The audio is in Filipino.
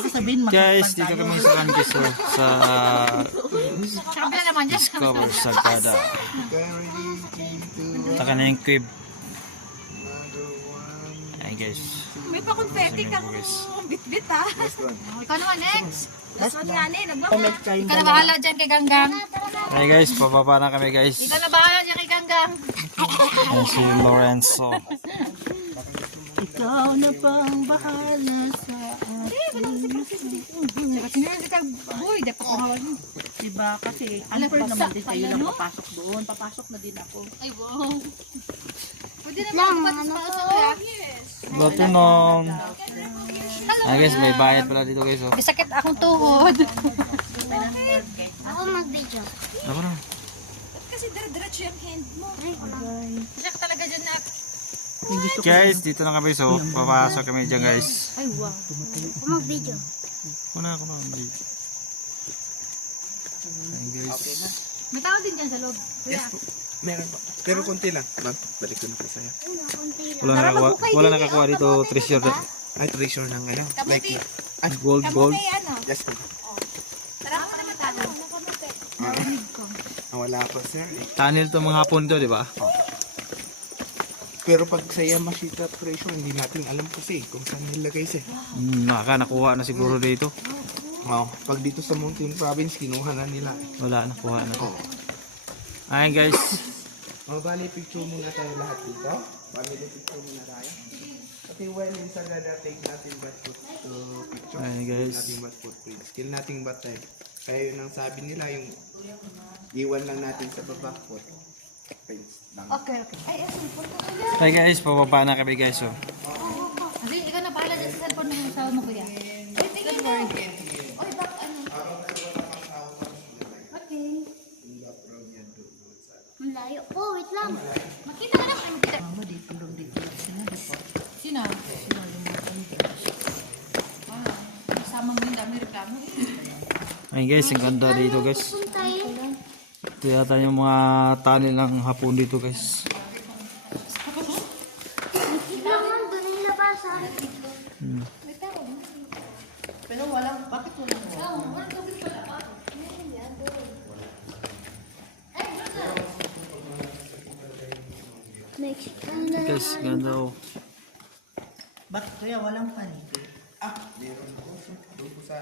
Baka sabihin Guys, dito kami sa Candiso sa Discover Sagada. Taka na yung crib. Ay guys. May pa confetti kang bit-bit ha. Ikaw naman next. Last one nga ni, Ikaw na bahala dyan kay Ganggang. Ay guys, pababa na kami guys. Ikaw na bahala dyan kay Ganggang. Ay si Lorenzo. Ikaw na bang bahala sa akin? Uy, di pa kumawag mo. Diba? Kasi unfair naman din kayo lang papasok doon. Papasok na din ako. Ay, wow. Pwede naman ito pa sa kuya. Bato nung. Ay guys, may bayad pala dito guys. Oh. May sakit akong tuhod. Ako mag-video. Ako na. kasi dire-diretso yung hand mo. Sakit talaga dyan na. Guys, dito na kami. So, papasok kami dyan guys. Ay, wow. Ako mag-video. Kuna ako na. Ay guys. May tao din dyan sa loob. Kuya. Meron pa. Pero konti lang. Ma'am, balik ko na pa sa'yo. Wala nakakuha dito treasure. Ay, treasure ng ano. Like, Gold. yes po. Tara ko naman talo. Wala pa sir. Tunnel to mga hapon to, di ba? Pero pag sa Yamashita treasure, hindi natin alam kasi kung saan nilagay siya. Nakuha na siguro dito. Oh, pag dito sa Mountain Province, kinuha na nila. Wala, nakuha na to. Ayan guys. Bali, picture muna tayo lahat dito. Family picture muna tayo. Kasi when in Sagada, take nothing but picture. Ayan guys. Nothing but footprints. Kill nothing but time. Kaya yun ang sabi nila, yung iwan lang natin sa baba. Footprints lang. Okay. Hi guys, pababa na kami guys. Oh. Hindi, ikaw na bahala dyan sa cellphone mo sa mo kuya. Don't worry. Malayo po, wait lang. Makita ka na. Ay, makita. Mama, dito lang dito lang sila, di ba? Sino? Sila yung mga kaibigan. Kasama mo yung dami reklamo. Ayan guys, ang ganda dito guys. Punta yun. Ito yata yung mga tunnel ng hapon dito guys. Kailangan doon yung labasan. Pero walang, bakit walang Mexican Guys, ganda oh. Bakit kaya walang paniki? Meron po. Doon po sa